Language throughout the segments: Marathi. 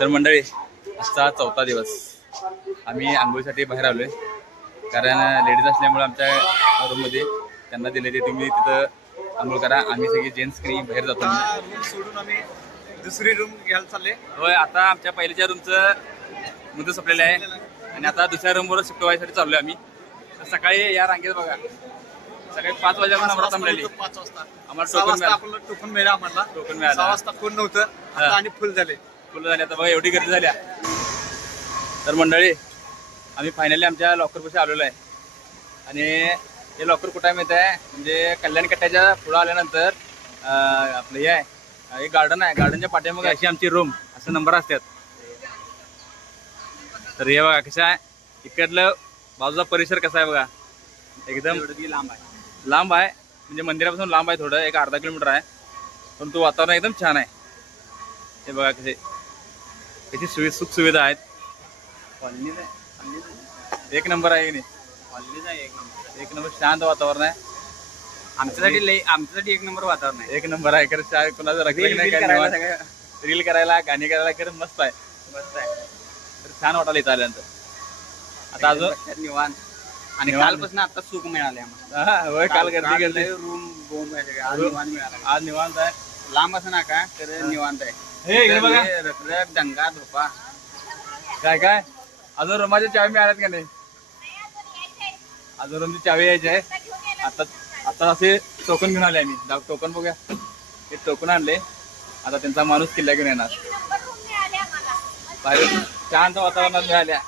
तर मंडळी आजचा 4था दिवस आम्ही आंघोळीसाठी बाहेर आलोय, कारण लेडीज असल्यामुळे आमच्या रूममध्ये त्यांना दिले ते तुम्ही तिथं आंघोळ करा, आम्ही सगळे जेंट्स बाहेर जातो. रूम सोडून आम्ही दुसरी रूम घ्यायला चालले. होय, आता आमच्या पहिल्याच्या रूमचं मुद्दे संपलेलं आहे आणि आता दुसऱ्या रूमवर शिफ्ट व्हायसाठी चाललोय आम्ही. सकाळी या रांगेत बघा, सकाळी 5 वाजेला नंबर थांबलेली. 5 वाजता आम्हाला आपलं टोकन मिळालं. आम्हाला टोकन मिळालं. 6 वाजता कोण नव्हतं, आता आणि फुल झाले. आता बघा एवढी गर्दी झाल्या. तर मंडळी आम्ही फायनली आमच्या लॉकरपाशी आलेलो आहे आणि हे लॉकर कुठं माहित आहे, म्हणजे कल्याण कट्ट्याच्या पुढं आल्यानंतर आपलं हे आहे, एक गार्डन आहे, गार्डनच्या पाठीमागे अशी आमची रूम, असं नंबर असतात. तर हे बघा कसं आहे, इकडलं बाजूचा परिसर कसा आहे बघा, एकदम लांब आहे, म्हणजे मंदिरापासून लांब आहे थोडं, एक अर्धा किलोमीटर आहे, पण तो वातावरण एकदम छान आहे. हे बघा कसे किती सुख सुविधा आहेत. एक नंबर आहे की नाही, एक नंबर शांत वातावरण आहे. आमच्यासाठी एक नंबर वातावरण आहे, एक नंबर आहे. खरं कोणाचं रखलं नाही, रील करायला गाणी करायला खरं मस्त आहे. तर छान वाटायला इथं आल्यानंतर. आता अजून निवांत आणि कालपासून आता सुख मिळाले आम्हाला. होय, काल गर्दी रूम बोंब आहे, आज निवांत आहे. लांब असं ना का तर निवांत आहे. रखरख दंगा धोपा काय अजून रूमाची चावी मिळाल्यात का नाही? अजून रूमची चावी यायची आहे. आता असे टोकन घेऊन आले आम्ही. टोकन बघूया, हे टोकन आणले. आता त्यांचा माणूस किल्ला घेऊन येणार. बाहेर शांत वातावरणात मिळाल्या.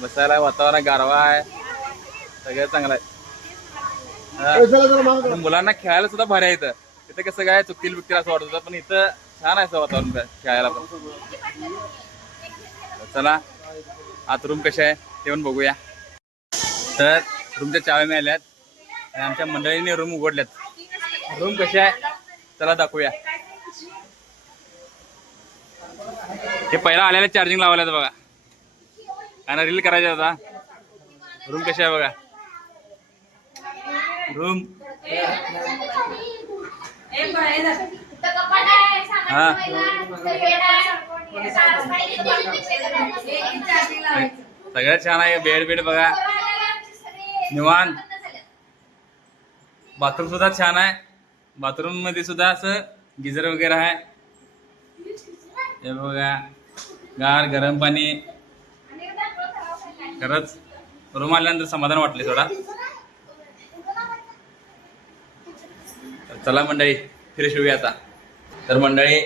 बसायला वातावरण गारवा आहे, सगळं चांगलं आहे. मुलांना खेळायला सुद्धा भारी आहे. इथं तिथे कसं काय चुकतील बिकतील असं वाटत होतं, पण इथं छान आहे वातावरण खेळायला पण. चला आत रूम कशा आहे ते पण बघूया. तर रूमच्या चाव्या मिळाल्यात आणि आमच्या मंडळीने रूम उघडल्यात. रूम कशी आहे चला दाखवूया. हे पहिला आलेला चार्जिंग लावायला बघा, कारण रील करायचा होता. रूम कशी आहे बघा. रूम हा सगळ्यात छान आहे. बेड बघा निवांत. बाथरूम सुद्धा छान आहे. बाथरूम मध्ये सुद्धा असं गिझर वगैरे आहे. हे बघा गार गरम पाणी. खरंच रूम आल्यानंतर समाधान वाटले थोडा. चला मंडळी फ्रेश होऊया आता. तर मंडळी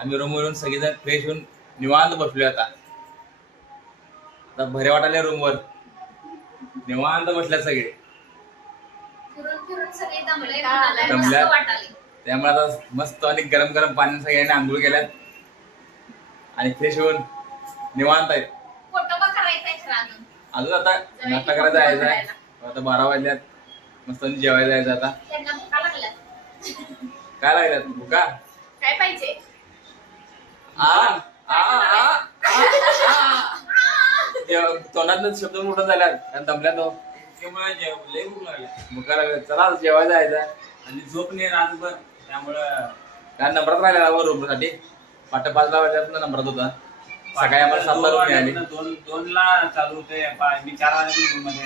आम्ही रूमवरून सगळेजण फ्रेश होऊन निवांत बसलोय. आता भरे वाटायला रूमवर निवांत बसल्या सगळे. त्यामुळे आता मस्त आणि गरम गरम पाणी सगळ्यांनी आंघोळ केल्यात आणि फ्रेश होऊन निवांत आहेत. अजून आता नाश्ता करायला जायचा आहे. आता 12 वाजल्यात. मस्त जेवायला जायचं आता. काय लागल्यात भुका? काय पाहिजे? तोंडात शब्द मोठा झाल्यात आणि दमल्या तो लय भूक लागली. भुका लागल्या. चला जेवायला जायचं आणि झोप नाही रातभर. त्यामुळं काय नंबरात राहिला रूम साठी. 5:15 वाजल्यापासून नंबरात होता. सकाळी आम्हाला 7ला रूम मिळाली. 2ला चालू होते. मी 4 वाजता रूम मध्ये.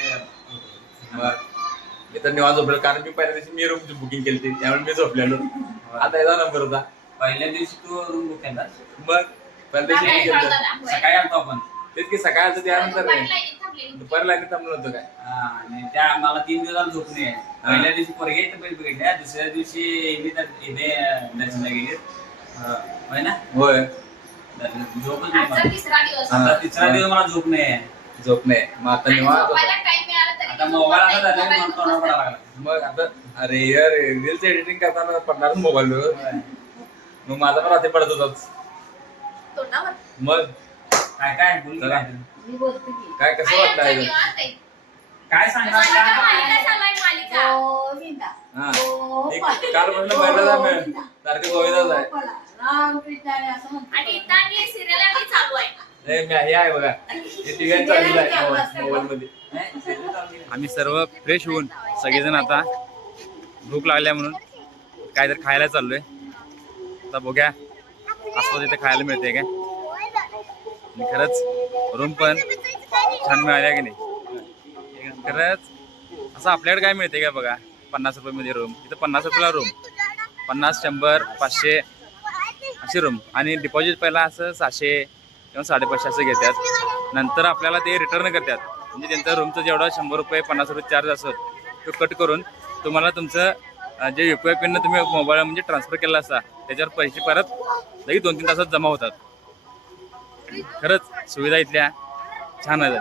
मी तर निवांत झोपलो, कारण मी पहिल्या दिवशी मी रूमची बुकिंग केली होती, त्यामुळे मी झोपलेलो. आता याचा नंबर होता. पहिल्या दिवशी तू रूम बुक केला. मग पहिल्या दिवशी केलं. सकाळी आलतो आपण. तेच की सकाळचं त्यानंतर दुपारी लाईन थांबलो होतो काय. आणि त्या मला 3 दिवसाला झोप नाही. पहिल्या दिवशी पोरगे बघितल्या, दुसऱ्या दिवशी इथे दर्शनला गेले. होय ना? होय, झोपच नाही. तिसरा दिवस मला झोप नाही. झोप नाही. मग आता निवांत आता मोबाईल असा झाला तोंडावर पडायला लागला. मग आता अरे यार रील्स एडिटिंग करताना पडणार मोबाईलवर. मग माझा पण रात्री पडत होताच. मग काय बोल काय कसं वाटलं? काय सांगणार? काल म्हणलं पहिला सारखं गोविंदाच आहे. हे आहे बघा, मोबाईल मध्ये. आम्ही सर्व फ्रेश होऊन सगळेजण आता भूक लागल्या म्हणून काहीतरी खायला चाललोय. आता बघूया असं तिथे खायला मिळते काय. आणि खरंच रूम पण छान मिळाल्या की नाही. खरंच असं आपल्याकडे काय मिळते का बघा. 50 रुपयामध्ये रूम, इथं 50 रुपयाला रूम. 50, 100, 500 अशी रूम. आणि डिपॉझिट पहिला असं 600 किंवा 550 असं घेतात. नंतर आपल्याला ते रिटर्न करतात. म्हणजे त्यांचं रूमचं जेवढं 100 रुपये 50 रुपये चार्ज असत तो कट करून तुम्हाला तुमचं जे UPI पिननं तुम्ही मोबाईल म्हणजे ट्रान्सफर केला असता त्याच्यावर पैसे परत लगेच 2-3 तासात जमा होतात. खरंच सुविधा इथल्या छान आहेत.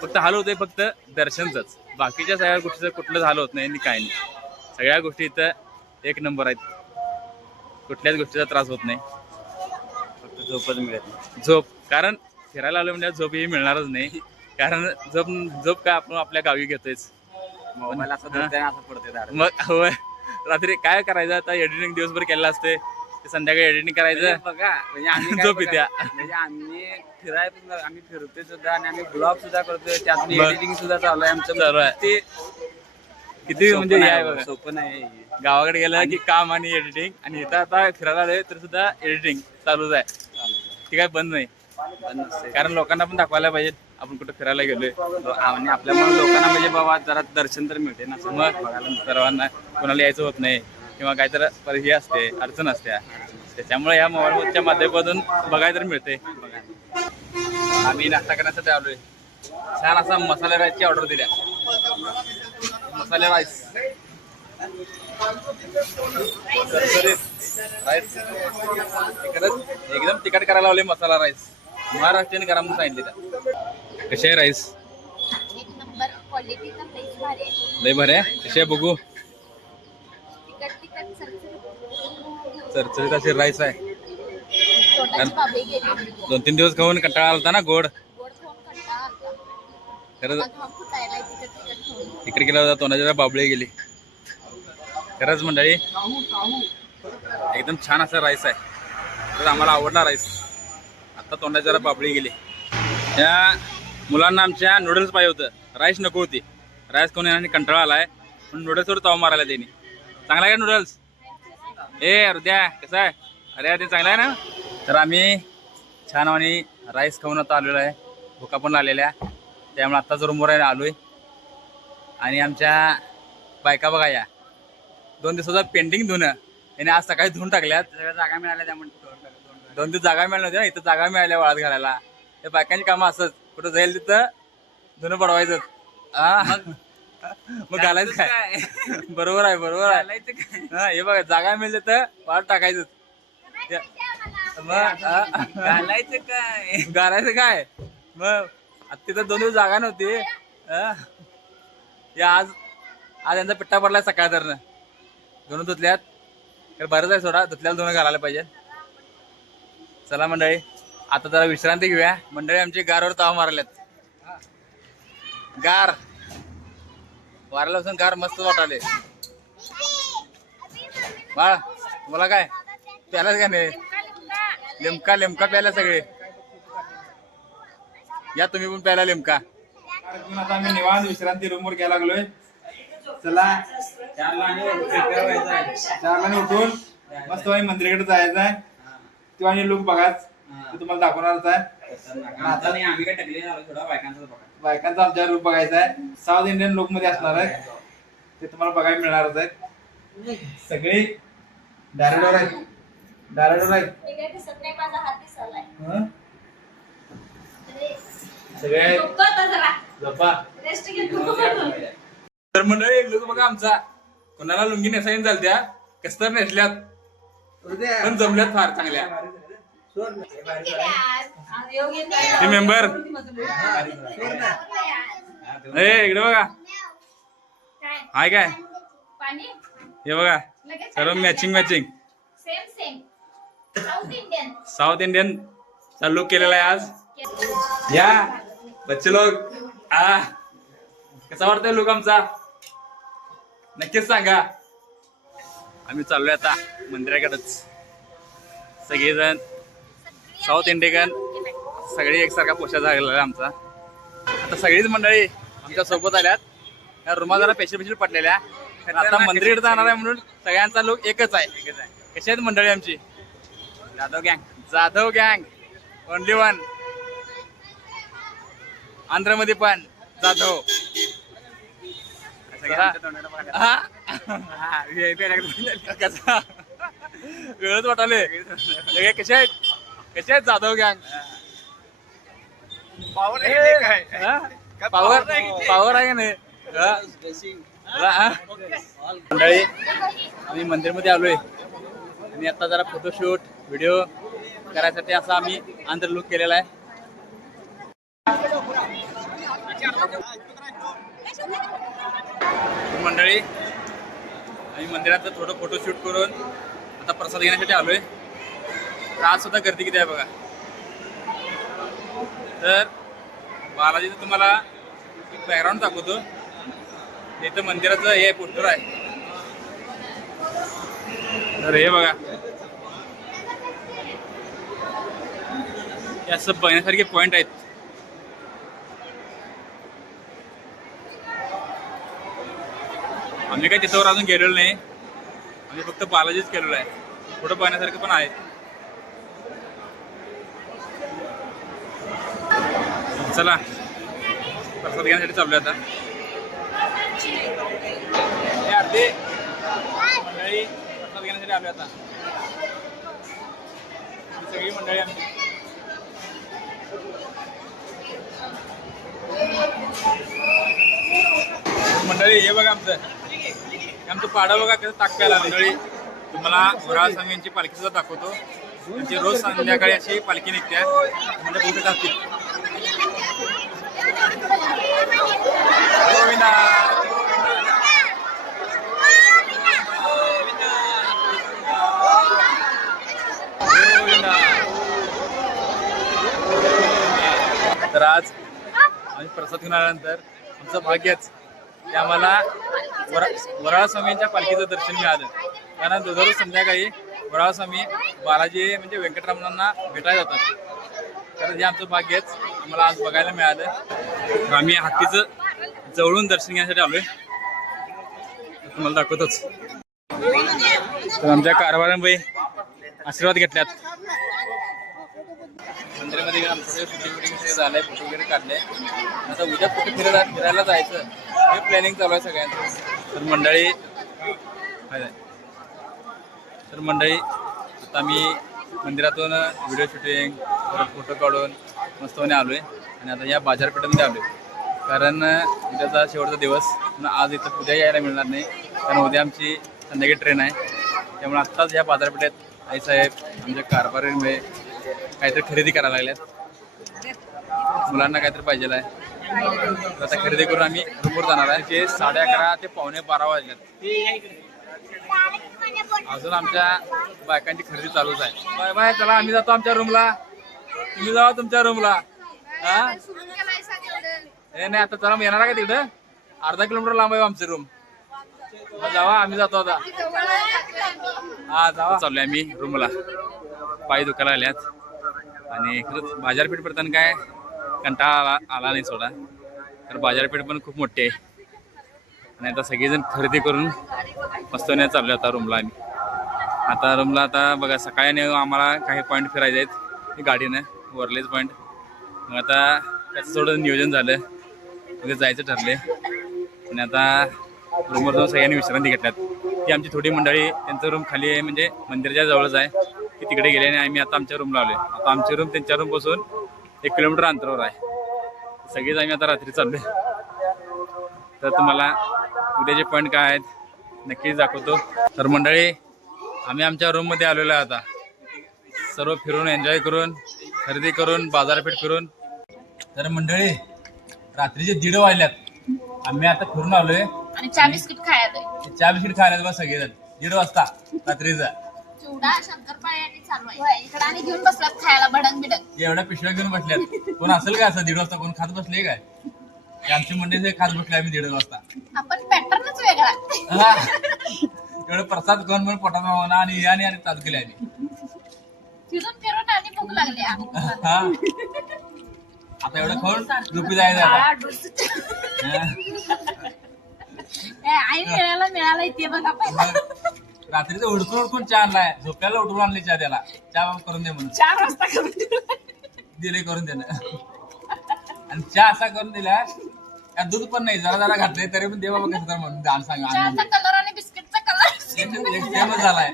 फक्त हाल होते फक्त दर्शनचंच. बाकीच्या सगळ्या गोष्टीचं कुठलं झालं होत नाही आणि काय नाही. सगळ्या गोष्टी इथं एक नंबर आहेत. कुठल्याच गोष्टीचा त्रास होत नाही. फक्त झोपच मिळत नाही. झोप, कारण फिरायला आलो म्हणजे झोप ही मिळणारच नाही. कारण झोप काय आपण आपल्या गावी घेतोयच. मोबाईल असं धरताना असं पडते दारात. मग होय, रात्री काय करायचं आता. एडिटिंग दिवसभर केलं असते ते संध्याकाळी एडिटिंग करायचं. बघा म्हणजे आम्ही काय झोप बघा, येत्या. म्हणजे आम्ही फिरतोय सुद्धा आणि आम्ही ब्लॉग सुद्धा करतोय. त्यात एडिटिंग सुद्धा चालू आहे आमचं. चालू आहे. ते किती म्हणजे हे आहे बघा. सोपं नाही. गावाकडे गेलं की काम आणि एडिटिंग, आणि इथं आता फिरायला आलोय तर सुद्धा एडिटिंग चालूच आहे. ती काय बंद नाही. पण नसते. कारण लोकांना पण दाखवायला पाहिजे आपण कुठं फिरायला गेलोय. आणि आपल्यामुळे लोकांना म्हणजे बाबा जरा दर्शन तर मिळते ना. मग सर्वांना कोणाला यायचं होत नाही किंवा काहीतरी हे असते, अडचण असते. त्याच्यामुळे या मोबाईलच्या माध्यमातून बघायला तर मिळते. आम्ही नाश्ता करण्यासाठी आलोय. छान असा मसाला राईसची ऑर्डर दिल्या. मसाला राईस, राईस एकदम तिखट करायला लावले. मसाला राईस महाराष्ट्रीयन करा म्हणून सांगितले. कशी आहे राईस? एक नंबर क्वालिटी तर लईच भारी आहे. लय बरं आहे. कशी आहे बघू. तिखट चरचरीत अशी राईस आहे. तोंडाची बाबे गेली. 2-3 दिवस खाऊन कंटाळा आलता ना गोड. गोड खाऊन कंटाळा आलता. खरंच आता घाम फुटायला तिखट खाऊन. तिकडे गेला होता तोंडाच्या बाबळे गेली. खरंच मंडळी एकदम छान असं राईस आहे. तर आम्हाला आवडला राईस. आता तोंडाची जरा बाबळी गेली. त्या मुलांना आमच्या नूडल्स पाहिजे होतं, राईस नको होती. राईस कोणी आणि कंटाळा आलाय म्हणून नूडल्सवर ताव मारायला त्यांनी. चांगला आहे का नूडल्स? हृदया कसं आहे? अरे ते चांगलं आहे ना. तर आम्ही छान आणि राईस खाऊन आता आलेलो आहे. भुका पण आलेल्या, त्यामुळे आत्ताच रूमवर आलोय. आणि आमच्या बायका बघा या 2 दिवसाचा पेंडिंग धुणं याने आज सकाळी धुवून टाकल्यात. जागा मिळाल्या त्यामुळे 2 दिवस जागा मिळाली नव्हती ना. इथं जागा मिळाल्या वाळत घालायला. त्या बायकांची कामं असंच, कुठं जाईल तिथं धुणं पडवायचं. मग घालायचं काय? बरोबर आहे, बरोबर आहे. हा हे बघा, जागा मिळते तर वाळत टाकायचं. मग घालायचं काय? घालायचं काय? मग आता तिथं 2 दिवस जागा नव्हती. आज यांचा पिट्टा पडलाय सकाळ तर धुणं धुतल्यात. तर बरंच आहे सोडा, धुतल्याला धुणं घालायला पाहिजे. चला मंडळी आता जरा विश्रांती घेऊया. मंडळी आमची गारवर ताव मारल्यात. गार वाराला बसून गार मस्त वाटाले. बाळा तुम्हाला काय प्यालाच का नाही? लिमका प्यायला सगळे या. तुम्ही पण प्यायला लिमका. आता आम्ही निवांत विश्रांती रूमवर घ्यायला लागलोय. चला 4ला उठून मस्त मंदिराकडे जायचं आहे. किंवा लोक बघाच ते तुम्हाला दाखवणारच आहे. आम्ही काय टाकले थोडा बायकांचा आमच्या रूप बघायचा आहे. साऊथ इंडियन लोक मध्ये असणार आहे ते तुम्हाला बघायला मिळणारच आहे. सगळे डायरेक्टर आहेत. मी काय दिसत नाही, माझा हात दिसायलाय. सगळे झोपतो आता जरा. झोपा. रेस्ट घेतो. तर मंडळी एक लोक बघा आमचा कोणाला लुंगी नेसायला चालत्या कस तर नेसल्यात पण जमल्यात फार चांगल्या. हे मेंबर इकडे बघा हाय काय पाणी हे बघा लगेच सर्व मॅचिंग सेम साऊथ इंडियन चा लुक केलेला आहे आज. या बच्चे लोक कसा वाटतंय लुक आमचा नक्कीच सांगा. आम्ही चाललोय आता मंदिराकडेच. सगळेजण साऊथ इंडियन सगळी एकसारखा पोशाख झालेला आमचा. आता सगळीच मंडळी आमच्या सोबत आल्यात. या रूमा जरा पेशल पडलेल्या आता मंदिराकडे जाणार आहे म्हणून सगळ्यांचा लोक एकच आहे. कशी आहेत मंडळी आमची? जाधव गँग ओनली वन. आंध्रमध्ये पण जाधव. वेळच वाटाले. कसे आहेत जाधव गँग? पावर आहे का नाही? मंडळी आम्ही मंदिरमध्ये आलोय आणि आता जरा फोटोशूट व्हिडिओ करायसाठी असा आम्ही आंध्र लुक केलेला आहे. मंडळी आम्ही मंदिरात थोडं फोटोशूट करून आता प्रसाद घेण्यासाठी आलोय. तर आज सुद्धा गर्दी किती आहे बघा. तर बालाजीचं तुम्हाला एक बॅकग्राऊंड दाखवतो. इथं मंदिराचं हे पोस्टर आहे. तर हे बघा, हे असं बघण्यासारखे पॉइंट आहेत. आम्ही काही तिथवर अजून गेलेलो नाही. आम्ही फक्त बालाजीच केलेलो आहे. पुढं बघण्यासारखं पण आहे. चला प्रसाद घेण्यासाठी चाललोय आता. मंडळी प्रसाद घेण्यासाठी आलोय आता. सगळी मंडळी आमची. मंडळी हे बघा आमचं पाडा बघा कसं टाकप्याला. मंडळी तुम्हाला वराळ स्वामी यांची पालखी सुद्धा दाखवतो. त्यांची रोज संध्याकाळी अशी पालखी निघते म्हणजे कुठे जातील. तर आज आम्ही प्रसाद घेऊन आल्यानंतर आमचं भाग्यच की आम्हाला वराळ स्वामींच्या पालखीचं दर्शन मिळालं. कारण दररोज संध्याकाळी वराळ स्वामी बालाजी म्हणजे व्यंकटरमणांना भेटायला जातात. तर हे आमचं भाग्यच आम्हाला आज बघायला मिळालं. तर आम्ही हत्तीचं जवळून दर्शन घेण्यासाठी आलोय. तुम्हाला दाखवतोच. तर आमच्या कारभारांबाई आशीर्वाद घेतल्यात. मंदिरामध्ये आमचं शूटिंग झालंय, फोटो वगैरे काढले. आता उद्या कुठे फिरायला जायचं हे प्लॅनिंग चालू आहे सगळ्यांचं. तर मंडळी आता मी मंदिरातून व्हिडिओ शूटिंग परत फोटो काढून मस्तपणे आलो आहे. आणि आता या बाजारपेठेमध्ये आलो आहे कारण उद्याचा शेवटचा दिवस. आज इथं उद्या यायला मिळणार नाही कारण उद्या आमची संध्याकाळी ट्रेन आहे. त्यामुळे आत्ताच या बाजारपेठेत आईसाहेब आमच्या कारभारीमुळे काहीतरी खरेदी करायला लागल्यात. मुलांना काहीतरी पाहिजे आहे. तर आता खरेदी करून आम्ही रूमवर जाणार आहे. जे 11:30 ते 11:45 वाजल्यात. अजून आमच्या बायकांची खरेदी चालूच आहे. Bye bye. चला आम्ही जातो आमच्या रूमला. तुम्ही जावा तुमच्या रूमला. हा नाही आता चला येणार का तिकडं? अर्धा किलोमीटर लांब आहे आमची रूम. जावा आम्ही जातो आता. हा जावा. चाललोय आम्ही रूमला. पाय दुखायला आल्यात आणि खरंच बाजारपेठ पडताना काय कंटाळा आला नाही सोडा. तर बाजारपेठ पण खूप मोठी आहे आणि आता सगळेजण खरेदी करून मस्तपणे चाललो आता रूमला आम्ही. आता रूमला आता बघा सकाळी आम्हाला काही पॉईंट फिरायचे आहेत गाडीनं वरलेज पॉईंट. मग आता त्याचं थोडं नियोजन झालं. म्हणजे जायचं ठरले आणि आता रूमवर जाऊन सगळ्यांनी विश्रांती घेतल्यात. ती आमची थोडी मंडळी त्यांचं रूम खाली आहे म्हणजे मंदिराच्या जवळच आहे. ती तिकडे गेले आणि आम्ही आता आमच्या रूमला आलोय. आता आमची रूम त्यांच्या रूमपासून 1 किलोमीटर अंतरावर आहे. सगळेच आम्ही आता रात्री चाललोय. तर तुम्हाला उद्याचे पॉईंट काय आहेत नक्कीच दाखवतो. तर मंडळी आम्ही आमच्या रूममध्ये आलेलो आहे. आता सर्व फिरून एन्जॉय करून खरेदी करून बाजारपेठ फिरून. तर मंडळी रात्रीचे 1:30 वाजल्यात. आम्ही आता फिरून आलोय आणि चहा बिस्किट खायला. चहा बिस्किट खायला बस सगळेजण 1:30 वाजता रात्रीचा. चिवडा शंकरपाळी आणि चालू आहे. इकडे आणि घेऊन बसलात खायला भडंग बिडंग. एवढ्या पिशव्या घेऊन बसल्यात. कोण असेल का असं 1:30 वाजता कोण खात बसले काय? आमची मंडळी खात बसले आम्ही 1:30 वाजता. आपण पॅटर्नच वेगळा. एवढं प्रसाद घेऊन म्हणून पोटात मावना आणि आणि चालू केले आम्ही. फिरून फिरून आणि भूक लागली. हा आता एवढं खाऊन झोपी जायचं आता. आई मिळाला इथे बघा पहिला. रात्रीचं उडकून चहा आणलाय, झोप्याला उठून आणली चहा त्याला, चहा करून दे म्हणून 4 वाजता करून दिलं. दिले करून देणं. आणि चहा असा करून दिला त्यात दूध पण नाही, जरा जरा घातलंय तरी पण देवा कसं तर म्हणून दान सांगा चहाचा कलर आणि बिस्किटचा कलर सेमच झालाय.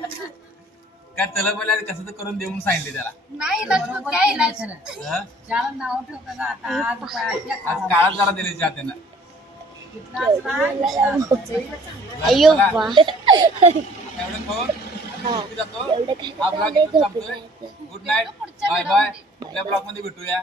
काय त्याला पहिला कसं तर करून दे म्हणून सांगितले त्याला. नाही इलाज मग काय इलाज. हं? त्याला नाव ठेवतं ना आता आज काळात जरा दिले चहा त्यानं. अयो चला. वा एवढं खाऊन झोपी जातो. हा ब्लॉग इथं थांबतोय. Good night, bye bye. पुढल्या ब्लॉग मध्ये भेटूया.